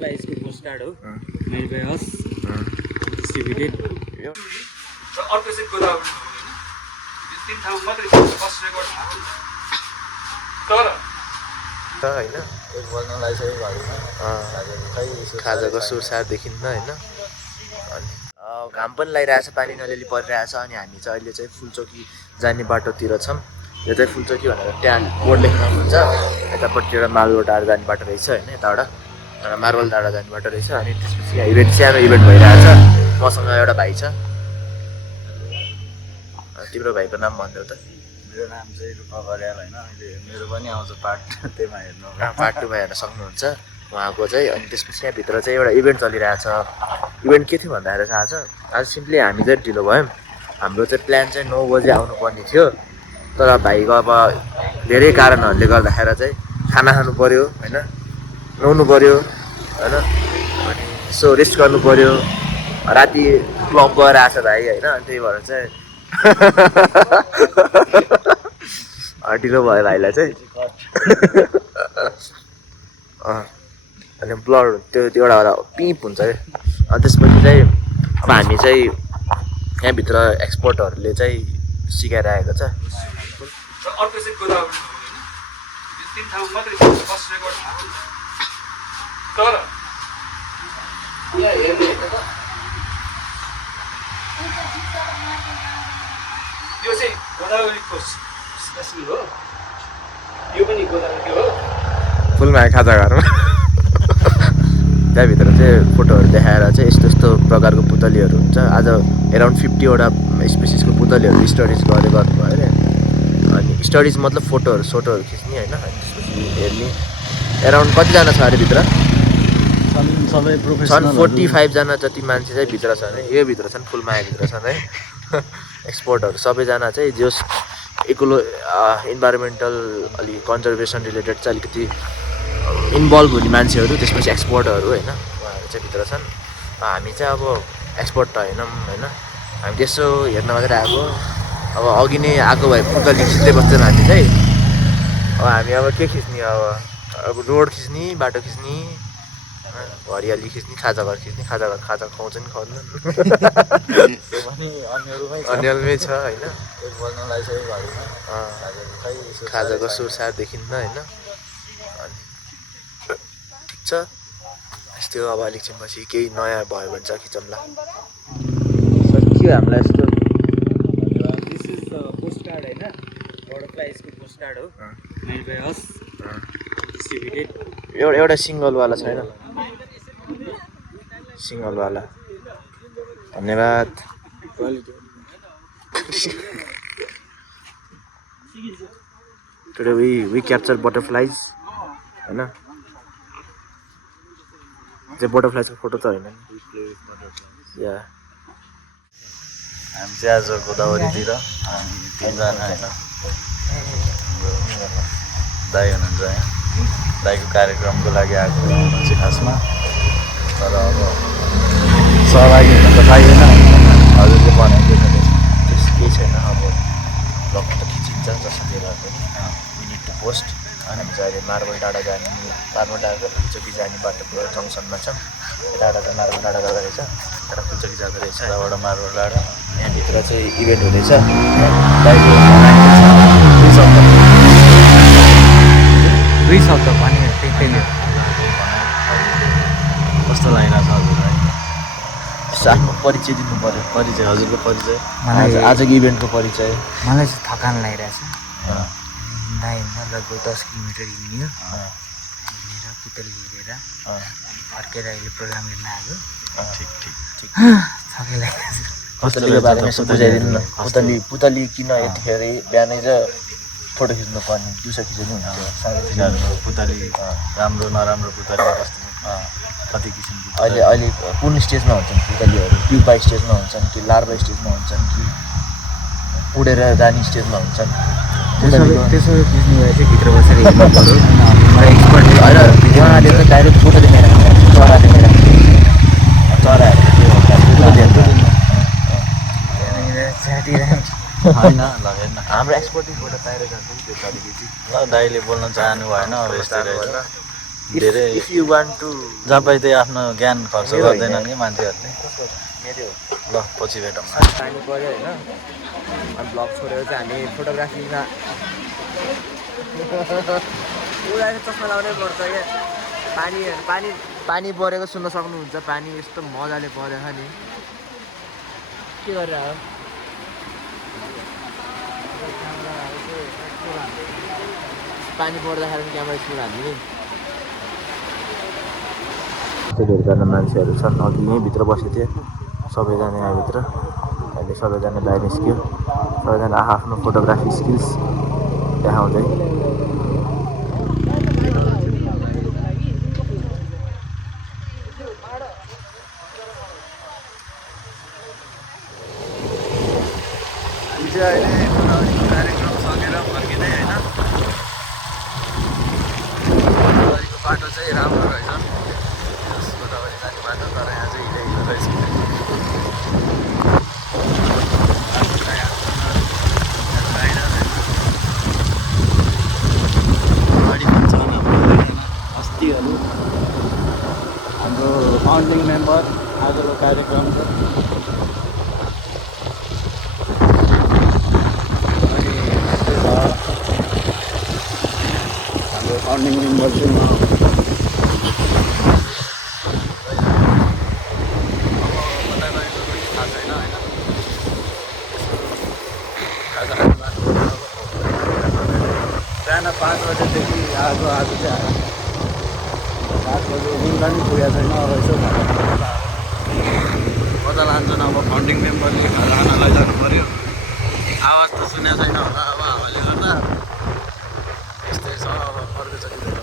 प्राइसको post card हो made by us distributed र अर्को चाहिँ गोदावरी हो होइन यो तिन ठाउँ मात्रै फर्स्ट रेकर्ड भएको तर होइन बोल्नलाई चाहिँ घरिमा खाजाको सुरसार देखिन्न होइन अनि घाम पनि लागिरहेछ पानी अलिअलि परिरहेछ अनि हामी चाहिँ अहिले चाहिँ फुलचोकी जाने बाटोतिर छौँ यो चाहिँ फुलचोकी भनेर त्यहाँ बोर्ड लेख्न हुन्छ यतापट्टि एउटा मार्बल डाँडा जाने बाटो रहेछ होइन यताबाट मार्बल डाँडा जाने बाटो रहेछ अनि त्यसपछि यहाँ इभेन्ट सानो इभेन्ट भइरहेछ मसँग एउटा भाइ छ तिम्रो भाइको नाम भनिदेऊ त मेरो नाम चाहिँ रूपा बर्याल होइन अहिले मेरो पनि आउँछ पार्ट त्यहीमा हेर्नु पार्ट 2मा हेर्न सक्नुहुन्छ उहाँको चाहिँ अनि त्यसपछि यहाँभित्र चाहिँ एउटा इभेन्ट चलिरहेछ इभेन्ट के थियो भन्दाखेरि थाहा छ आज सिम्पली हामी चाहिँ ढिलो भयौँ हाम्रो चाहिँ प्लान चाहिँ 9 बजे आउनुपर्ने थियो तर भाइको अब धेरै कारणहरूले गर्दाखेरि चाहिँ खाना खानु पऱ्यो होइन नुहाउनु पऱ्यो होइन अनि यसो रेस्ट गर्नु पऱ्यो राति क्लब गएर आएको छ भाइ होइन त्यही भएर चाहिँ ढिलो भयो भाइलाई चाहिँ अनि ब्लड त्यो एउटा पिप हुन्छ क्या अनि त्यसपछि चाहिँ अब हामी चाहिँ यहाँभित्र एक्सपर्टहरूले चाहिँ सिकाइरहेको छ र अर्को चाहिँ गोदावरी हो होइन यो तिन ठाउँ मात्रै फर्स्ट रेकर्ड भएको तर यो चाहिँ गोदावरीको स्पेसल हो यो पनि गोदावरी हो फुलमा खाजा घरमा त्यहाँभित्र चाहिँ फोटोहरू देखाएर चाहिँ यस्तो यस्तो प्रकारको पुतलीहरू हुन्छ आज एराउन्ड 50वटा स्पेसिसको पुतलीहरू स्टडिज गर्नुभयो अरे अनि स्टडिज मतलब फोटोहरू खिच्ने होइन त्यसपछि हेर्ने एराउन्ड कतिजना छ अरे भित्र सबै छन् प्रोफेसनल 45 जना जति मान्छे चाहिँ भित्र छन् है यो भित्र छन् फुलमायाभित्र छन् है एक्सपर्टहरू सबैजना चाहिँ जस इन्भाइरोमेन्टल अलिक कन्जर्भेसन रिलेटेड चाहिँ अलिकति इन्भल्भ हुने मान्छेहरू त्यसपछि एक्सपर्टहरू होइन उहाँहरू चाहिँ भित्र छन् हामी चाहिँ अब एक्सपर्ट त होइनौँ होइन हामी त्यसो हेर्न मात्रै आएको अब अघि नै आएको भए पुतली खिच्दै बस्थ्यौँ हामी चाहिँ अब हामी अब के खिच्ने अब रोड खिच्ने बाटो खिच्ने हरियाली खिच्ने खाजा घर खिच्ने खाजा खुवाउँछ नि खुवाउँदैन त्यो पनि अन्यहरूमै छ अन्यलमै छ होइन एक बोल्नलाई चाहिँ घरिमा खाजाको सुरसार देखिन्न होइन अनि ठिक छ यस्तो अब अलिक छिनपछि केही नयाँ भयो भने चाहिँ खिचौँला सकियो हामीलाई यस्तो this is the post card होइन बटरफ्लाइजको पोस्ट कार्ड हो मेड बाई अस डिस्ट्रिब्युटेड एउटा सिङ्गलवाला छैन सिङ्गलवाला धन्यवाद टुडे वी क्याप्चर बटरफ्लाइज होइन चाहिँ बटरफ्लाइजको फोटो त होइन या हामी चाहिँ आज गोदावरीतिर हामी तिनजना होइन दाई हुनुहुन्छ यहाँ दाईको कार्यक्रमको लागि आएको मान्छे खासमा तर अब सहभागी हुन त पाइएन हजुरले भनेको त्यस केही छैन अब ब्लग त खिचिन्छ जसरी भए पनि वी निड टु पोस्ट अनि हामी चाहिँ अहिले मार्बल डाँडा जाने मार्बल डाँडा फुलचोकी जाने बाटोको जङ्सनमा छौँ डाँडा चाहिँ मार्बल डाँडा जाँदो रहेछ तर फुलचोकी जाँदो रहेछ यताबाट मार्बल डाँडा यहाँभित्र चाहिँ इभेन्ट हुँदैछ दाईको 2 शब्द भने त्यही कस्तो लागिरहेको छ हजुरलाई आफ्नो परिचय दिनु पऱ्यो परिचय हजुरको परिचय आजको इभेन्टको परिचय मलाई चाहिँ थकान लागिरहेछ दाइ लगभग 10 किलोमिटर हिँड्यो हिँडेर पुतली हेरेर फर्केर अहिले प्रोग्राम लिन आएको ठिक थकै लागिरहेछ पुतलीको बारेमा यसो बुझाइदिनु न पुतली किन यतिखेर बिहानै र फोटो खिच्नु पर्ने दिउँसो खिच्नु हुन्छ तिनीहरूको पुतली राम्रो नराम्रो पुतली कस्तो कति किसिमको अहिले कुन स्टेजमा हुन्छन् पुतलीहरू प्युपा स्टेजमा हुन्छन् कि लार्भा स्टेजमा हुन्छन् कि उडेर जाने स्टेजमा हुन्छन् त्यसो बुझ्नु भए चाहिँ भित्र बसेर हेर्नु पऱ्यो एक्सपर्ट होइन उहाँले त डाइरेक्ट फोटो देखाइरहेको चरा देखाइरहेको चराहरू होइन ल हेर्न हाम्रो एक्सपर्टिज फोटो बाहिर जान्छ नि त्यो अलिकति ल दाइले बोल्न चाहनु भएन अब यस्तै रहेछ धेरै इफ यु वान्ट टु जहाँ पाइ त्यही आफ्नो ज्ञान खर्च मेरो गर्दैनन् होइन। कि मान्छेहरूले मेरो ल पछि भेटौँ न पानी पऱ्यो होइन अनि ब्लग छोडेर चाहिँ हामी फोटोग्राफीमा उसलाई चस्मा लाउनै पर्छ क्या पानी पानी पानी परेको सुन्न सक्नुहुन्छ पानी यस्तो मजाले परेछ नि के गरेर हो पानी पर्दाखेरि पनि क्यामेरा स्कुल हाल्ने नि धेरैजना मान्छेहरू छन् अघि यहीँभित्र बसेको थिए सबैजना यहाँभित्र अहिले सबैजना बाहिर निस्क्यो सबैजना आफ्नो फोटोग्राफी स्किल्स देखाउँदै हामी चाहिँ अहिले गोदावरीको कार्यक्रम सकेर फर्किँदै होइन गोदावरीको बाटो चाहिँ राम्रो रहेछ गोदावरी जाने बाटो तर यहाँ चाहिँ हिँडै हिँड्दो रहेछ गाडी पनि छन् हाम्रो अस्तिहरू हाम्रो फाउन्डिङ मेम्बर आजको कार्यक्रमको हाम्रो फाउन्डिङ मेम्बर चाहिँ म बिहान 5 बजेदेखि आज चाहिँ आयो 7 बजे रुम्दा पनि पुगेको छैन अब यसो कता लान्छन् अब फाउन्डिङ मेम्बरले खाना लैजानु पऱ्यो आवाज त सुनेको छैन होला अब हावाले गर्दा यस्तै छ अब अर्कोचोटि